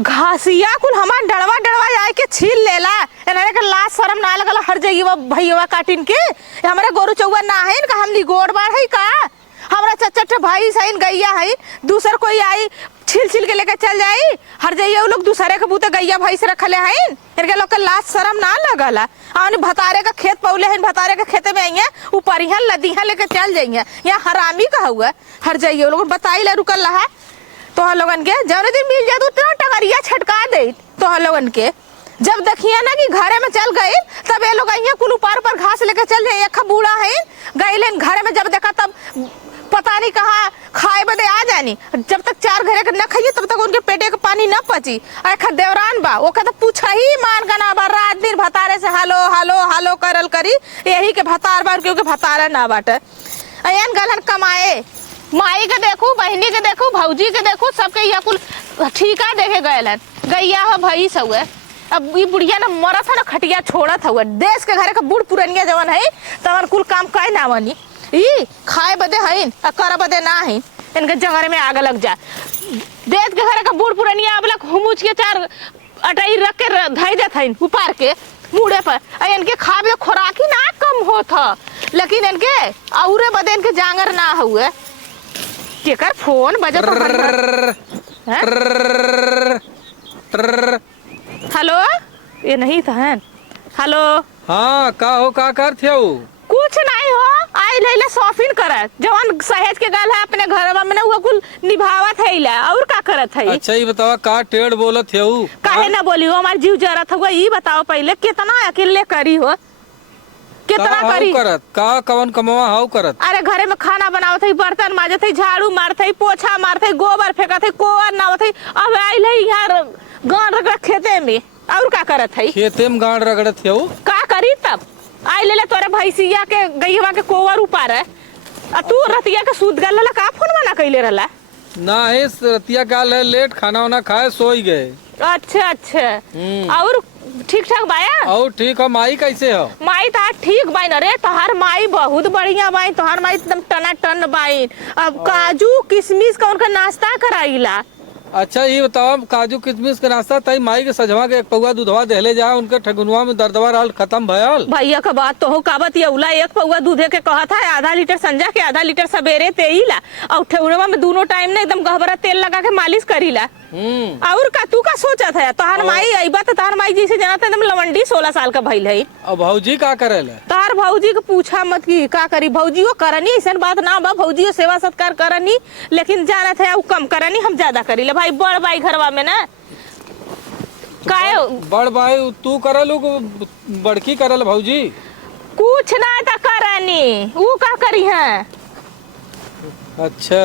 घासिया कुल हमार डड़वा डड़वा जाए के छील लेला एनारे के लाज शरम ना लगल हर जगह भैया काटिन के हमारे गोरु चौवा ना है का हमनी गोड़ बाड़ है का हमरा चचट भाई सही गैया है दूसर कोई आई छील छील के लेके चल जाई हर जइया लोग दूसरे के बूते गैया भाई से रखले हैं इनके लोग के लाज शरम ना लगला आने भतारे का खेत पौले हैं भतारे के खेते में आइए ऊपर यहाँ लदीहा लेके चल जाइए यहाँ हरामी का हुआ हर जइया लोग बताई ला रुकल रहा तो हम लोगन के जब दिन मिल जाए तो टगरिया छटका दे तो हम लोगन के जब देखिए ना कि घरे में चल गए तब ये लोग यहाँ कुल ऊपर पर घास लेके चल जाए एक बूढ़ा है गए घरे में जब देखा तब पता नहीं कहाँ खाए बदे आ जानी जब तक चार घरे के न खाइए तब तक उनके पेटे के पानी न पची अखा देवरान बा वो कहता पूछा ही मान का ना बा रात दिन भतारे से हालो हालो हालो करल करी यही के भतार बार क्योंकि भतारा ना बाटे अयन गलन कमाए माई के देखू बहनी के देखू भौजी के देखू सबके यहाँ कुल ठीका देखे गए गैया हो भई सब अब ये बुढ़िया ना मरत है ना खटिया छोड़त हुआ देश के घरे का बूढ़ पुरनिया जवन है तवन कुल काम कहे ना बनी ई खाए बदे है कर बदे ना है इनके जंगल में आग लग जा देश के घरे का बूढ़ पुरनिया अब लग हुमुच के चार अटाई रख के धई देत है ऊपर के मुड़े पर इनके खावे खुराक ही ना कम होत लेकिन इनके औरे बदे इनके जांगर ना हुए केकर फोन बजत हेलो ये नहीं था है हेलो हाँ का हो का कर थे कुछ नहीं हो आई ले शॉपिंग करत जवान सहेज के गल है अपने घर में ना वो कुल निभावत है ला और का करत है। अच्छा ये बतावा का टेढ़ बोलत है काहे ना बोली हो हमार जीव जरत हुआ ये बताओ पहले कितना अकेले करी हो कितना करी करत का कवन कमवा हाउ करत अरे घरे में खाना बनावत है बर्तन माजत है झाड़ू मारत है पोछा मारत है गोबर फेंकत है कोवर नावत है अब आइल है यार गांड रगड़ खेते में और का करत है खेते में गांड रगड़त है का करी तब आई ले तोरे भैंसिया के गईवा के कोवर ऊपर है तू रतिया के सूद गल का फोन मना कैले रहला ना है रतिया का लेट खाना वाना खाए सोई गए। अच्छा अच्छा और ठीक ठाक बाया और ठीक हो माई कैसे हो माई तो ठीक बाइन अरे तोहार माई बहुत बढ़िया बाइन तोहार माई एकदम टना टन बाइन अब काजू किशमिश का उनका नाश्ता कराईला। अच्छा ये बताओ काजू किशमिश के नाश्ता तई माई के सजवा के एक पौवा दूधवा देले जा उनके ठगुनवा में दर्दवा रहल खत्म भयल भैया का बात तो हो काबत ये उला एक पौवा दूधे के कहा था आधा लीटर संजा के आधा लीटर सवेरे तेईला और ठेउरवा में दोनों टाइम ने एकदम गहबरा तेल लगा के मालिश करीला। और का तू का सोचा था तोहार माई अइबा तो तोहार माई जैसे जाना था एकदम लवंडी 16 साल का भइल है। अब भौजी का करेला तोहार भौजी के पूछा मत की का करी भौजी वो करनी ऐसा बात ना बा भौजी सेवा सत्कार करनी लेकिन जाना था कम करनी हम ज्यादा करी ले भाई बड़ भाई घरवा में ना काहे बड़ भाई तू करल बड़की करल भौजी कुछ ना था करनी वो का करी है। अच्छा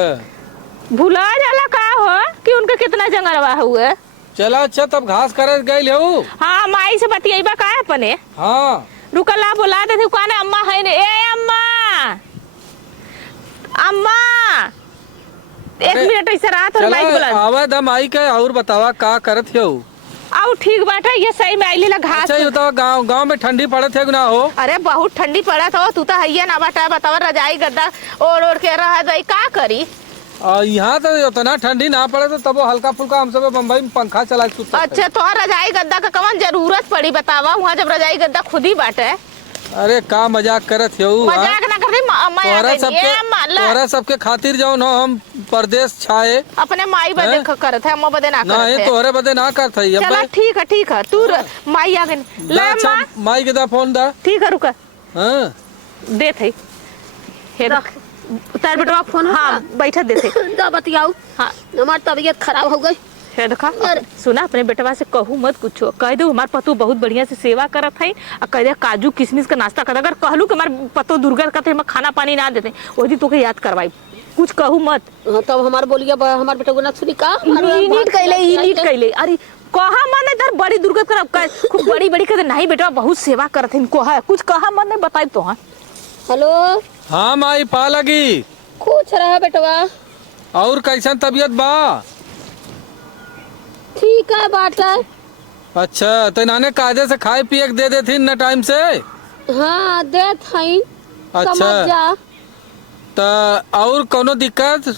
भुला जाला का हो कि उनका कितना जंगलवा हुए चला अच्छा तब घास करे गई हो हाँ माई से बतियाइबा का है अपने हाँ रुकला बुला दे थी कौन अम्मा है ने ए अम्मा अम्मा एक मिनट ऐसे रात और माइक बुला आवाज हम आई के और बतावा का करत हो आओ ठीक बात है ये सही में आइली ला घास अच्छा बताओ गांव में ठंडी पड़त है ना हो अरे बहुत ठंडी पड़त हो तू तो हैया ना बाटा बतावा रजाई गद्दा ओढ़ के रह जाई का करी यहाँ तो उतना ठंडी ना पड़े तो तब हल्का फुल्का हम सब बम्बई में पंखा चला के अच्छा तो रजाई गद्दा का कवन जरूरत पड़ी बतावा वहाँ जब रजाई गद्दा खुद ही बाटे। अरे का मजाक करत हो मजाक ना करती तोरा सबके खातिर जाओ ना हम परदेश छाए अपने माई बदे करत है अम्मा बदे ना करत है तोहरे बदे ना करत है चला ठीक है तू माई आ गई ले माई के दा फोन दा ठीक है रुका हां दे थे हे तार बेटवा फोन हाँ बैठा दे थे दा बतियाओ हाँ हमार तबीयत खराब हो गई है देखा सुना अपने बेटवा से कहू मत कुछ कह दो हमार पतो बहुत बढ़िया से सेवा करत है और कह दे काजू किशमिश का नाश्ता कर अगर कहलू कि हमार पतो दुर्गा करते हम खाना पानी ना देते वही तो के याद करवाई कुछ कहू मत तब हमार बोलिए हमार बेटा को ना सुनी का नीट कैले अरे कहा मन इधर बड़ी दुर्गत कर खूब बड़ी बड़ी कहते नहीं बेटा बहुत सेवा करते इनको है कुछ कहा मन नहीं बताई तो हेलो हाँ माई पा लगी कुछ रहा बेटवा और कैसन तबीयत बा ठीक है बात है। अच्छा तो इन्होंने कायदे से खाए पिए दे देती न टाइम से हाँ देत हई अच्छा समझ जा तो और कोनो दिक्कत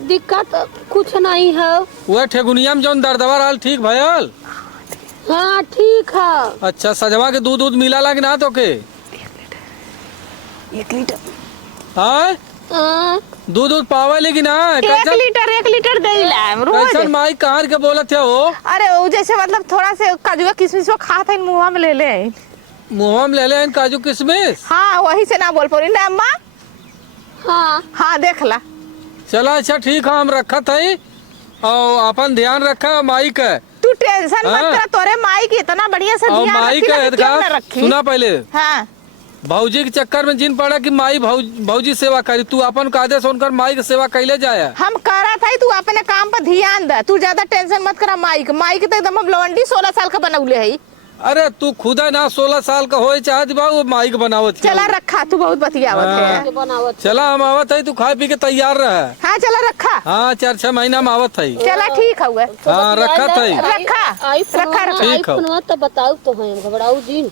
दिक्कत कुछ नहीं है। वह ठेगुनिया में जौन दर्दवा रहल ठीक भयल? हाँ ठीक है। अच्छा सजवा के दूध मिला ला कि ना तो के? 1 लीटर। हाँ हाँ, दूध पावे लेकिन ना 1 लीटर देला रोज। कैसन माई कहाँ के बोलत है वो? अरे वो जैसे मतलब थोड़ा से काजुआ किशमिश खात है मुंह में ले ले। मुँह में ले ले काजू किशमिश। हाँ वही से ना बोल पड़ी ना अम्मा। हाँ हाँ देख ला। चला अच्छा ठीक है हम रखत है और अपन ध्यान रखा माई का। तू टेंशन हाँ। मत कर, तोरे माई की इतना बढ़िया से और ध्यान माई रखी का ना, क्यों ना रखी? सुना पहले हाँ भौजी के चक्कर में जिन पड़ा कि माई भौजी सेवा करी, तू अपन का आदेश सुनकर माई की सेवा कैले जाया। हम करा था तू अपने काम पर ध्यान दे, तू ज्यादा टेंशन मत करा। माई के तो एकदम लवंडी 16 साल का बनौले है। अरे तू खुदा ना 16 साल का होए चाहत बा वो माई के बनावत है। चला रखा, तू बहुत बतियावत है। के बनावत। चला हम आवत है, तू खाए पी के तैयार रह। हाँ चला रखा। हाँ 4-6 महीना में आवत है। चला ठीक है। हाँ रखत है। रखा। आई रखा, रखा। ठीक है। फोनवा तो बताऊ तो है घबराऊ जी।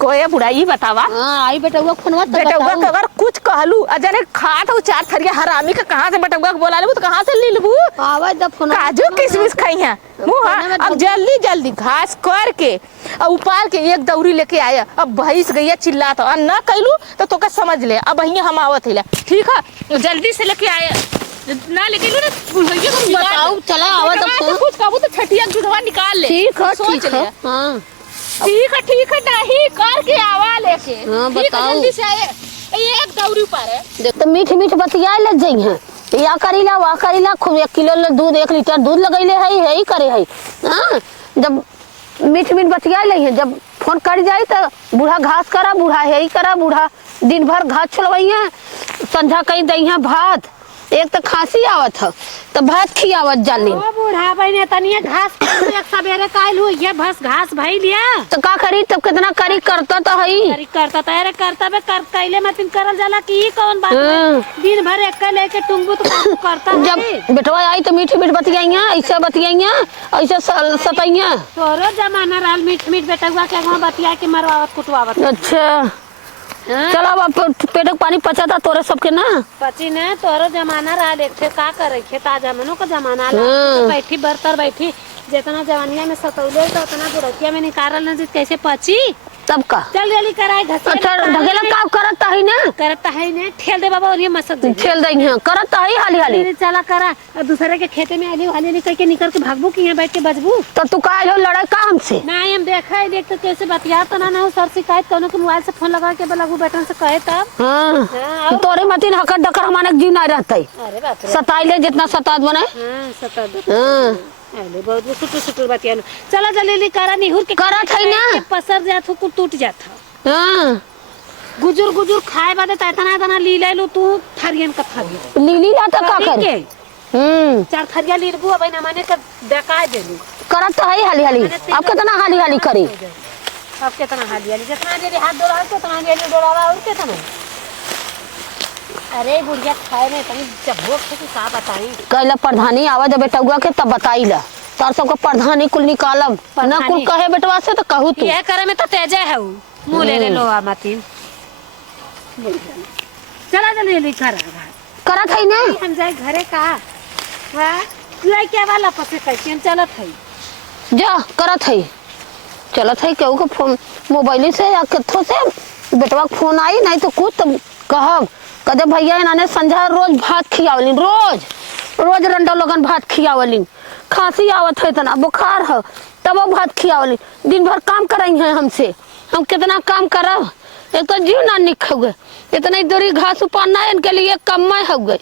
कोई बुढ़ाई बतावा हाँ आई बेटवा फोनवा तो बेटुआ बताऊ। के अगर कुछ कहलू अजने खात हो 4 थरिया हरामी का, कहाँ से बेटुआ के बोला लेबू तो कहाँ से ले लेबू? आवाज द फोनवा। काजू किशमिश खाई है मुँह। अब जल्दी घास करके और उपाल के एक दौरी लेके आया। अब भैंस गैया चिल्ला तो न कैलू तो तोका समझ ले। अब वही हम आवत है ठीक है, जल्दी से लेके आया ना लेके लो ना बुढ़ैया को बताऊ चला आवाज द फोन। कुछ कहबू तो छठिया दूधवा निकाल ले। ठीक है सोच ठीक ले। है। हाँ ठीक है नहीं करके आवा लेके। हाँ, ठीक है, बताओ। जल्दी से आए। एक दौरी ऊपर है। देख तो मीठ बतिया लग जाई है। या करीला वा करीला खूब 1 किलो दूध 1 लीटर दूध लगैले है ही करे है। हाँ जब मीठ बतिया ले है, जब फोन कर जाए तो बूढ़ा घास करा, बूढ़ा यही करा, बूढ़ा दिन भर घास छोड़वाई है, संझा कहीं दही है भात। एक तो खांसी आवत है तो भात खियावत जाली। ओ बूढ़ा बहने तनिया घास एक सवेरे कालू ये बस घास भाई लिया तो का करी तब कितना करी करता तो है। करी करता तैयार करता बे कर कैले में तीन करल जाला कि ई कौन बात है? दिन भर एक लेके टुंगू तो काम करता है। जब बेटवा आई तो मीठ बतियाइया, ऐसे बतियाइया, ऐसे सताइया। तोरो जमाना रहल मीठ बेटुआ के गांव बतिया के मरवावत कुटवावत। अच्छा चलो अब पेट पानी पचाता तोरे सबके ना। पची ने तोरो जमाना रहल एक थे का करे खेता जमानो का जमाना तो बैठी बरतर बैठी जितना जवानिया में सतौले तो उतना बुढ़तिया में निकाल न कैसे पची तब का चल जल्दी कराई घसिया अच्छा ढकेला काम करता है ना, करता है ने ठेल दे बाबा और ये मसक दे खेल दई है करता है हाली हाली। अरे चला करा और दूसरे के खेते में आली हाली करके निकल के भागबू कि यहाँ बैठ के बजबू तो तू का हो लड़ाई का हमसे? नहीं हम देखा देख तो कैसे बतिया तो ना सर शिकायत कोनो के मोबाइल से फोन लगा के लगू बेटन से कहे तब। हाँ हाँ, तोरे मतीन हकर डकर हमारे जीव ना रहता है। अरे बाप रे सताइले जितना सतात बने। हाँ सता दो हाँ अरे बहुत वो सुटू बतिया लो चला जल्दी करा निहुर के करत है ना। के पसर जात हो कुल टूट जात हो हाँ गुजुर खाए बादे तना ली ले लो तू थरियन का थरियन लीली लाता का कर। के 4 थरिया लीरबू अब ना माने का डका देलू करत है हाली हाली। अब कितना हाली हाली करी? अब कितना हाथ वाली जितना देरी हाथ डोला कितना देरी डोला और कितना। अरे बुढ़िया खाए में तनी जब भूख से का बताई कहला प्रधानी आवाज बेटुआ के तब बताइला तार सबको प्रधानी कुल निकालब ना कुल कहे बेटवा से तो कहू तू। ये करे में तो तेजे है मुंह ले लो आ मतीन चला जल्दी करा करत है ना। हम जाए घरे का हां लइके वाला पसे कैसे चलत है जा करत है चलत है केहू के फोन मोबाइल से या कथो से बेटवा के फोन आई नहीं तो कुछ तो कहब कदे भैया इन्होंने संझा रोज भात खियावलिन, रोज रंडा लगन भात खियावलिन। खांसी आवत है तना बुखार है तब भात खियावलिन। दिन भर काम कराई है हमसे, हम कितना काम करब एक तो जीव ना निक हो गए। इतना दूरी घास उपाड़ना है इनके लिए कम हो गए।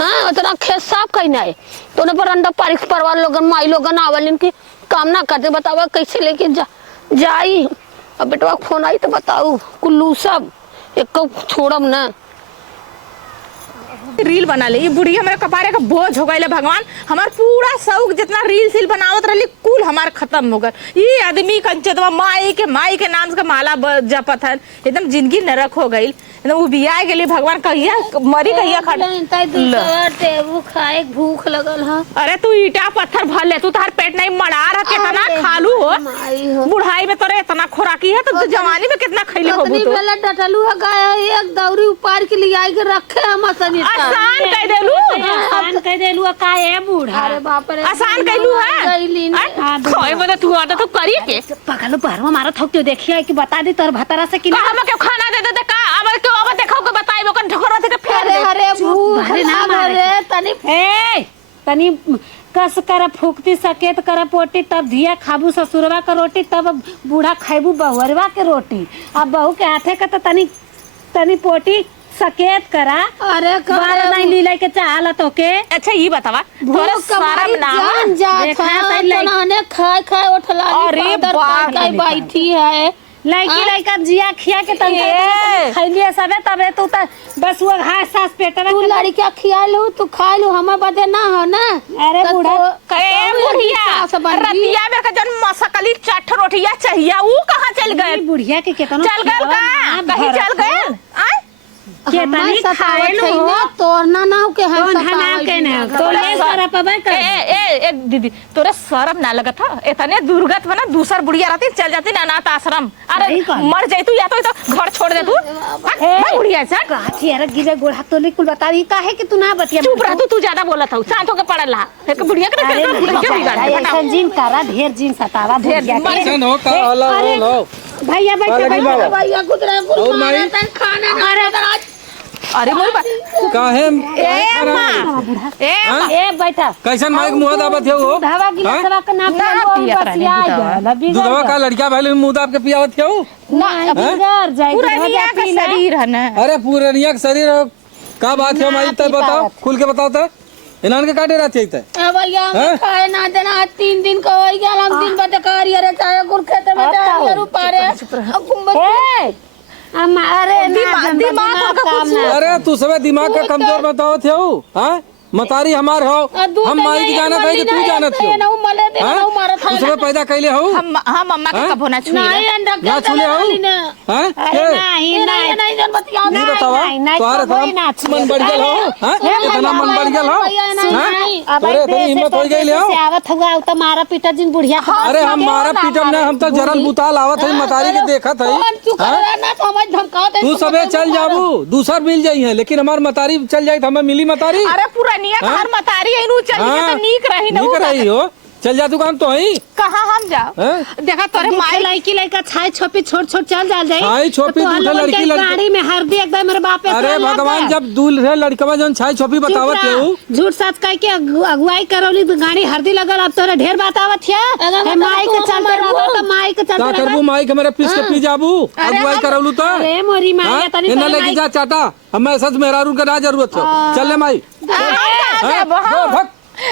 हाँ उतना खेत साफ करना है तो उन्हें पर अंडा पारिश परिवार लोगन माई लोगन आवलिन की काम ना करते। बतावा कैसे लेके जाई। अब बेटवा फोन आई तो बताऊ कुल्लू सब एक छोड़ब ना। रील बना ले ये बुढ़िया मेरे कपारे का बोझ हो गए भगवान। हमार पूरा शौक जितना रील सील बनावत रही कुल हमार खत्म हो गए। ये आदमी कंचतवा माई के नाम से माला जपत है एकदम जिंदगी नरक हो गई एकदम। वो बिया के लिए भगवान कहिया मरी कहिया खा वो खाए भूख लगल है। अरे तू ईटा पत्थर भर ले तू तार पेट नहीं मड़ा रहा कितना खालू हो बुढ़ाई में तोरे इतना खुराकी है तो जवानी में कितना खैले हो डटलू है गाय एक दौरी उपार के लिए आई के रखे हम सनी आसान कह देलू आसान कह देलू का है बूढ़ा। अरे बाप रे आसान कहलू है गईली खोए बता तू आदत तो करी के पगलो बारवा मारा थक तो देखिए कि बता दे तोर भतरा से कि का हम के खाना दे दे का अब क्यों अब देखो के बताइबो कन ठोकर के फेर अरे दे अरे भूख अरे ना ना मारे। रे तनी ए तनी कस कर फूकती सकेत कर पोटी तब धिया खाबू ससुरवा का रोटी तब बूढ़ा खाइबू बहुरवा के रोटी। अब बहू के हाथे का तो तनी पोटी सकेत करा। अरे बार नहीं लीला के चाहला तो के अच्छा ये बतावा तोरा भूख शर्म कमाई ना जान जा देखा था है लड़की- तो नाने खाए खाए उठला अरे बाप रे। बैठी है लड़की लड़का जिया खिया के तन ए। खैलिए सबे तबे तू त बस वो घास सास पेट में तू लड़किया खिया लू तू खा लू हमें बदे ना हो ना अरे तो बूढ़ा तो- ए तो बुढ़िया सास बन गई। रतिया मेरे का जन मसकली चट रोटिया चाहिए ऊ कहां चल गए बुढ़िया के केतनो चल गए का कहीं चल गए आय केतनी खाए लो तोड़ना ना हो के हम कौन हना के ना तो ले कर पबे ए कर ए ए दीदी तोरा शर्म ना लगत ह इतने दुर्गत बना दूसर बुढ़िया रहती चल जाती ना अनाथ आश्रम अरे सही कहली। मर जाई तू या तो घर छोड़ दे तू हां बुढ़िया चल काठी अरे गिरे गोड़ा तो कुल बता रही काहे कि तू ना बतिया चुप रह तू जादा बोलत हो शांत होके पड़ल रहा एक बुढ़िया के अरे ना बुढ़िया बिगाड़ ऐसा जिन करा ढेर जिन सतावा ढेर बुढ़िया के। कैसन हो का हला हो भैया बैठे लगी भैया बाबा? भैया गुजरा और माई खाना ना अरे मोर काहे ए मां ए हाँ? ए बैठा कैसन माइक मुंह दाबत हो धावा गिलासवा के ना ना पिया पियत रहनी बसिया दूधवा। दूधवा का लड़का भइल मुंह दाब के पियावत हो ना बिगाड़ जाए पुरानिया का शरीर है ना अरे पूरनिया के शरीर हो का बात है माई तब बताओ खुल के बताओ तो इनान के काटे रहती है ए भैया हमें खाए ना देना आज 3 दिन का हो गया हम दिन बद कारी अरे चाहे गुड़ खेते में चाहे रुपा रे अब कुंभ हमारे दिमाग का कुछ अरे तू सब दिमाग का कमजोर बताओ थे हो हाँ मतारी हमार हो हम माई की जाना था कि तू जाना थी ना मले दे ना मारा था तू सब पैदा कैले हो हम अम्मा के कबो ना छुई नहीं अंडा ना छूले हो हाँ के नहीं नहीं नहीं जन बतिया नहीं बतावा नहीं, तुम्हारे कोई ना थोड़ा मन बढ़ गया हो हाँ इतना मन बढ़ गया हो हाँ तोरे इतनी हिम्मत हो गई हो आवत हुआ तो मारा पीटा जिन बुढ़िया के अरे हम मारा पीटम ना हम तो जरल बुताल आवत है मतारी के देखत है तू कर ना समझ धमका दे तू सबे चल जाबू दूसर मिल जाई है लेकिन हमार मतारी चल जाई तो हमें मिली मतारी अरे पुरानिया का हर मतारी है नु चल हाँ, तो नीक रही ना नीक रही हो चल जा तू काम तो ही कहां हम जाओ हैं? देखा तोरे माई लड़की लड़का छाई छोपी छोट छोट चल जा जाए छाई छोपी तो दूल्हे लोगन लड़की के लड़की गाड़ी में हरदी एकदम मेरे बाप पे अरे लग भगवान गया। जब दूल्हे लड़कवा जौन छाई छोपी बतावत चुप है रह, झूठ सच कह के अगुवाई करौली तो गाड़ी हरदी लगल अब तोरे ढेर बात आवत है अगर हे माई के चलते रहो तो माई के का चलते करबू रहो माई के मेरे पीस के पी जाबू अगुवाई करौलू तो अरे मोरी माई हाँ? है तनी इन्ना पहले लेके माई जा चाटा हमें सच मेरा का ना जरूरत है चल ले माई हाँ? दो, भग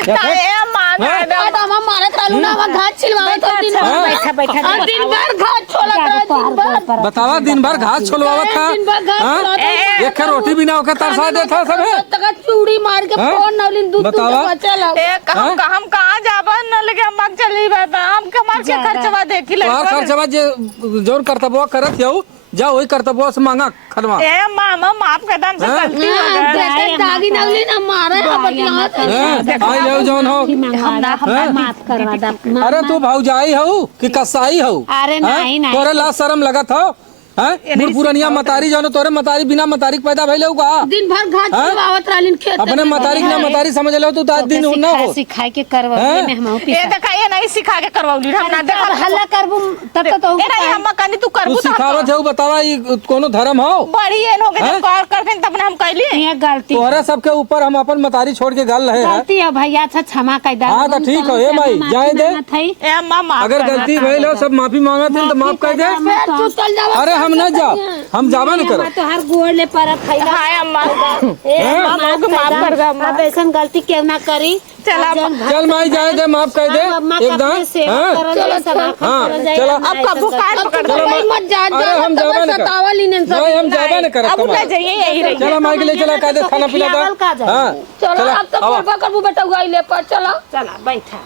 या भग। ए मां हाँ? तो हम मारा चालू ना हम घाट छिलवावे तो दिन बैठा बैठा और दिन भर घाट छोला दिन भर बतावा दिन भर घास छोलवावत था दिन भर घाट हाँ? छोलवावत एक रोटी भी ना होकर तरसा देता सब तक चूड़ी मार के हाँ? फोन नवलिन दूध दूध बतावा। चला ए हम कहां जाबा न लगे अम्मा के चली बाबा हम कमार के खर्चवा देखी ले तोहार खर्चवा जे जौन कर्तव्य करत हो जा वही कर्तव्य से मांगा खनवा ए मामा माफ कर दम से हाँ? गलती हो गई दागी नवलिन हम मारे बतिया आई ले जौन हो माफ करवा दा अरे तू भौजाई हो कि कसाई हो अरे नहीं नहीं तोरे ला शर्म लगत हो हैं पुरनिया मतारी जौन तोरे मतारी बिना मतारी के पैदा भइले होगा दिन भर घाट छिलवावत रहलिन खेत अपने मतारी के ना मतारी समझ लो तू आज दिन न हो सिखाई के करवा हाँ? में हम ए देखा ये नहीं सिखा के करवाउली हम ना देखा हल्ला करबू तब तो ए नहीं हम कनी तू तू करबू तो सिखावत है बतावा ई कोनो धर्म हो बड़ी एन हो गई हाँ? कर करके तब हम कहली ये गलती तोहरे सबके ऊपर हम अपन मतारी छोड़ के गल रहे हैं गलती है भैया अच्छा क्षमा कर दा हाँ, तो ठीक हो, ए भाई, जाए दे। ए अम्मा माफ अगर गलती भइल हो सब माफी मांगत हैं तो माफ कर दे तू चल जा अरे हम न जा हम जावा न करो तो हर गोड़ ले पर खैला हाय अम्मा ए हाँ? अम्मा को माफ कर दे अम्मा। अब ऐसा गलती क्यों ना करी चल अब चल माई जाए दे माफ कर दे अम्मा का एकदम अपने सेवा हाँ करल जाए सदा हाँ, करल जाए चलो, अब कबू काट पकड़ तू भाई मत जा अरे हम जावा न कर सतावलिन नहीं हम जावा न कर अब उठा जाइए यही रही चलो माई के लिए चला कायदे खाना पिला खियावल का दो जाए। हाँ चलो अब तो आवा। करबू बेटा उगाई ले पर चलो चला बैठा